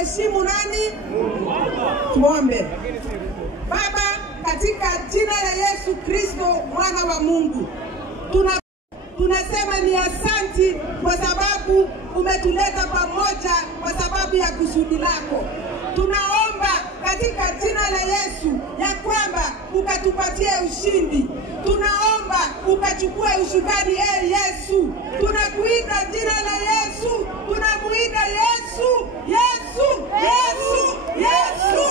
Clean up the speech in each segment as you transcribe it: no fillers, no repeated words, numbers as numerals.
kuheshimu nani? Tuombe. Baba, katika jina la Yesu Kristo mwana wa Mungu, tunasema ni asanti kwa sababu umetuleta pamoja kwa sababu ya kusudi lako. Tunaomba katika jina la Yesu ya kwamba ukatupatie ushindi. Tunaomba ukachukue ushukani Yesu. Tunakuita jina la Yesu. Tunamuita Yesu. Yesu. Yesu. Yesu.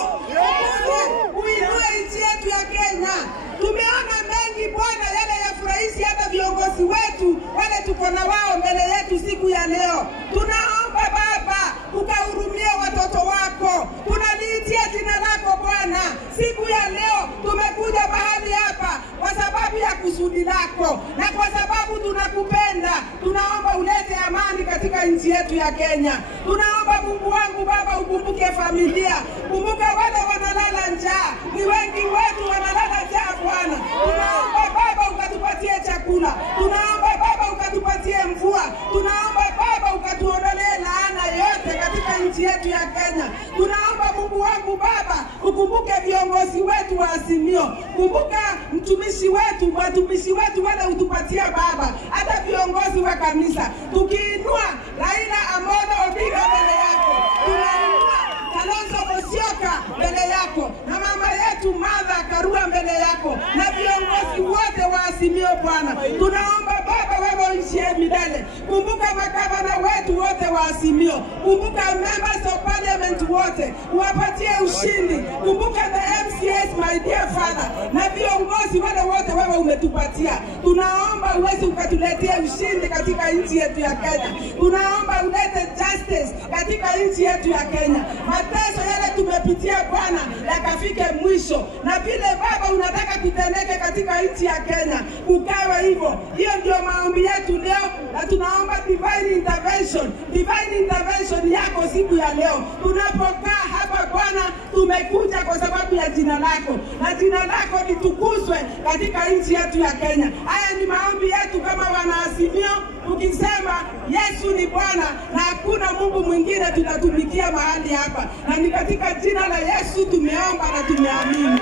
Uinue nchi yetu ya Kenya. Tumeona mengi Bwana, yale yafurahishi hata viongozi wetu wale tuko na wao mbele yetu siku ya leo. Tunaomba Baba ukahurumie watoto wako. Tunaliitia jina lako Bwana. Siku ya leo tumekuja mahali hapa kwa sababu ya kusudi lako na kwa sababu tunakupenda. Tunaomba ulete amani katika nchi yetu ya Kenya. Tunaomba Mungu wangu Baba ukumbuke familia. Kumbuka wale wanalala njaa. Ni wengi wetu wanalala njaa Bwana. Tunaomba Baba ukatupatie chakula. Tunaomba Baba ukatupatie mvua. Tunaomba Baba ukatuondolee laana yote katika nchi yetu ya Kenya. Tunaomba Mungu wangu Baba ukumbuke viongozi wetu wa Azimio. Kumbuka mtumishi wetu, watumishi wetu wale utupatia Baba. Hata viongozi wa kanisa. Tukiinua Raila Amolo Odinga mbele yako. Tunainua Kalonzo Musyoka mbele yako. Na mama yetu Martha Karua mbele yako. Na viongozi wote wa Azimio Bwana. Tunaomba Baba wewe uishie milele. Kumbuka magavana wetu wote wa Azimio. Kumbuka members of parliament wote. Uwapatie ushindi. Kumbuka the MCS my dear Father. Na viongozi wale wote wewe umetupatia. Tunaomba uweze ukatuletea ushindi katika nchi yetu ya Kenya. Tunaomba ulete justice katika nchi yetu ya Kenya. Mateso yale tumepitia Bwana yakafike mwisho. Na vile Baba unataka kutendeke katika nchi ya Kenya, ukawe hivyo. Hiyo ndio maombi yetu leo, na tunaomba divine intervention. Divine intervention yako siku ya leo. Tunapokaa hapa Bwana, tumekuja kwa sababu ya jina lako. Na jina lako litukuzwe katika nchi yetu ya Kenya. Haya ni maombi yetu kama wanaazimio, ukisema Yesu ni Bwana na hakuna Mungu mwingine tutatumikia mahali hapa. Na ni katika jina la Yesu tumeomba na tumeamini.